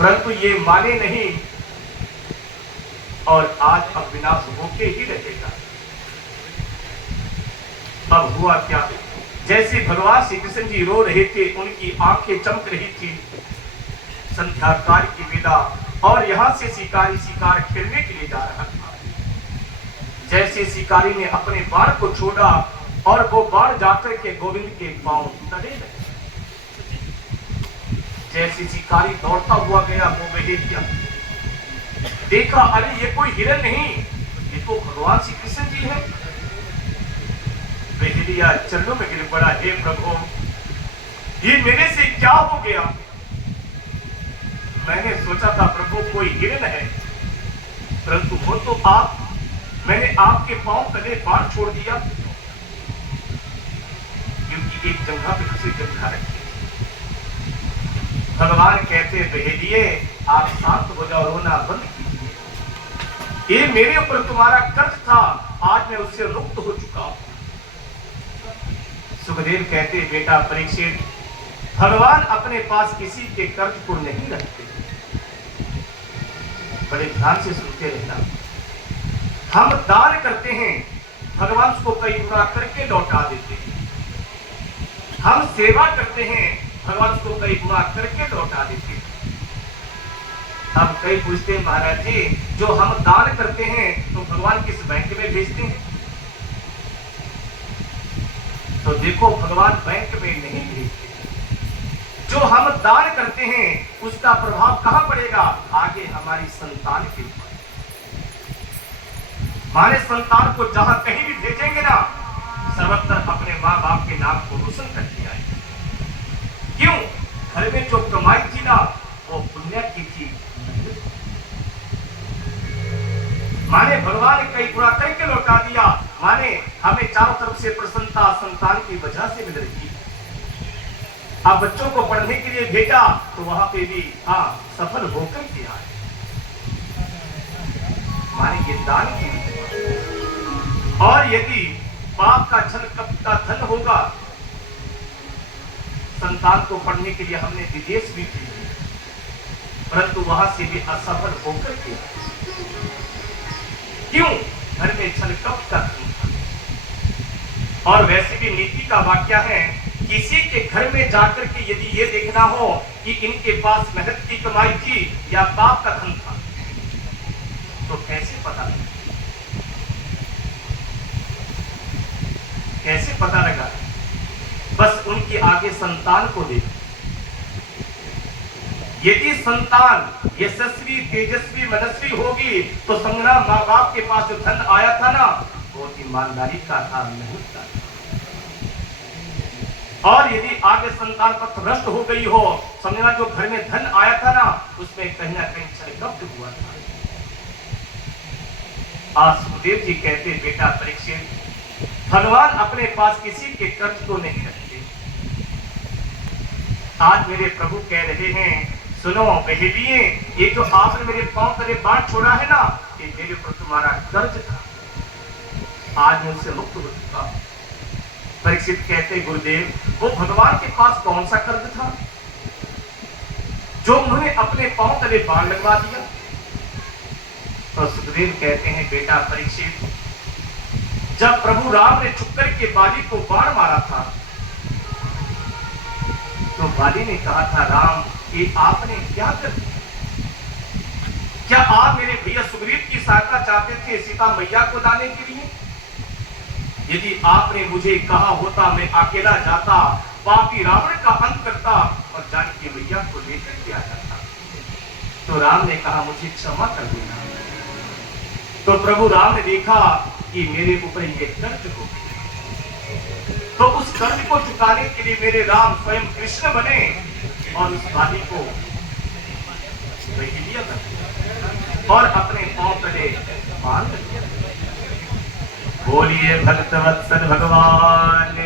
परंतु ये माने नहीं और आज अब विनाश होके ही रहेगा। अब हुआ क्या, जैसे भगवान श्री कृष्ण जी रो रहे थे, उनकी आंखें चमक रही थी, संध्या काल की विदा, और यहां से शिकारी शिकार खेलने के लिए जा रहा था। जैसे शिकारी ने अपने बाण को छोड़ा और वो बाण जाकर के गोविंद के पांव तले लगे। जैसे शिकारी दौड़ता हुआ गया, वो बहेलिया देखा, अरे ये कोई हिरण नहीं, ये तो भगवान श्री कृष्ण जी है। बहेलिया चरणों में गिर पड़ा, हे प्रभु, ये मेरे से क्या हो गया? मैंने सोचा था प्रभु कोई हिरण है, परंतु वो तो आप, मैंने आपके पांव तले बाण छोड़ दिया, क्योंकि एक जगह पे दूसरी जगह रखी। भगवान कहते, बहेलिए आप शांत हो जाओ, रोना बंद कीजिए, ये मेरे ऊपर तुम्हारा कर्ज था, आज मैं उससे मुक्त हो चुका हूं। सुखदेव कहते, बेटा परीक्षित, भगवान अपने पास किसी के कर्ज को नहीं रखते। बड़े ध्यान से सुनते रहना। हम दान करते हैं, भगवान उसको कई गुना करके लौटा देते हैं। हम सेवा करते हैं, भगवान उसको कई गुना करके लौटा देते हैं। अब कई पूछते हैं, महाराज जी जो हम दान करते हैं तो भगवान किस बैंक में भेजते हैं? तो देखो, भगवान बैंक में नहीं भेजते। जो हम दान करते हैं उसका प्रभाव कहां पड़ेगा? आगे हमारी संतान के ऊपर। हमारे संतान को जहां कहीं भी भेजेंगे ना, सर्वत्र अपने माँ बाप के नाम को रोशन करके आए। क्यों? घर में जो कमाई थी ना, वो पुण्य की थी। माने भगवान ने कई गुना करके लौटा दिया। माने हमें चारों तरफ से प्रसन्नता संतान की वजह से मिल रही है। अब बच्चों को पढ़ने के लिए भेजा तो वहां पे भी सफल होकर के आए। माने ये दान की। और यदि बाप का धन कब का धन होगा, संतान को पढ़ने के लिए हमने विदेश भी भेजे, परंतु वहां से भी असफल होकर के। क्यों? घर में छल कब का धन था। और वैसे भी नीति का वाक्य है, किसी के घर में जाकर के यदि ये देखना हो कि इनके पास मेहनत की कमाई थी या बाप का धन था, तो कैसे पता लगा? कैसे पता लगा? बस उनके आगे संतान को देखो। यदि संतान यशस्वी तेजस्वी मनस्वी होगी तो समझना माँ बाप के पास जो धन आया था ना, वो ईमानदारी का था, मेहनत का था। और यदि आगे संतान पथ भ्रष्ट हो गई हो, समझना जो घर में धन आया था ना, उसमें कहीं ना कहीं छलकप्त हुआ था। आज सुखदेव जी कहते, बेटा परीक्षित, भगवान अपने पास किसी के कर्ज को नहीं रखते। आज मेरे प्रभु कह रहे हैं, सुनो बहेलिए, ये जो आपने मेरे पांव तले बाण छोड़ा है ना, ये मेरे ऊपर तुम्हारा कर्ज था, आज मैं उससे मुक्त हो चुका हूं। परीक्षित कहते, गुरुदेव वो भगवान के पास कौन सा कर्ज था जो उन्होंने अपने पांव तले बाण लगवा दिया? तो सुखदेव कहते हैं, बेटा परीक्षित, जब प्रभु राम ने छुपकर के बाली को बाण मारा था, तो बाली ने कहा था, राम ये आपने क्या कर दिया? क्या आप मेरे भैया सुग्रीव की सहायता चाहते थे सीता मैया को लाने के लिए? यदि आपने मुझे कहा होता, मैं अकेला जाता, पापी रावण का अंत करता और जानकी मैया को लेकर के आ जाता। तो राम ने कहा, मुझे क्षमा कर देना। तो प्रभु राम ने देखा कि मेरे ऊपर ये कर्ज हो गया, तो उस कर्ज को चुकाने के लिए मेरे राम स्वयं कृष्ण बने और उस बाली को बहेलिया कर दिया और अपने पांव तले बांध दिया। बोलिए भक्त वत्सल भगवान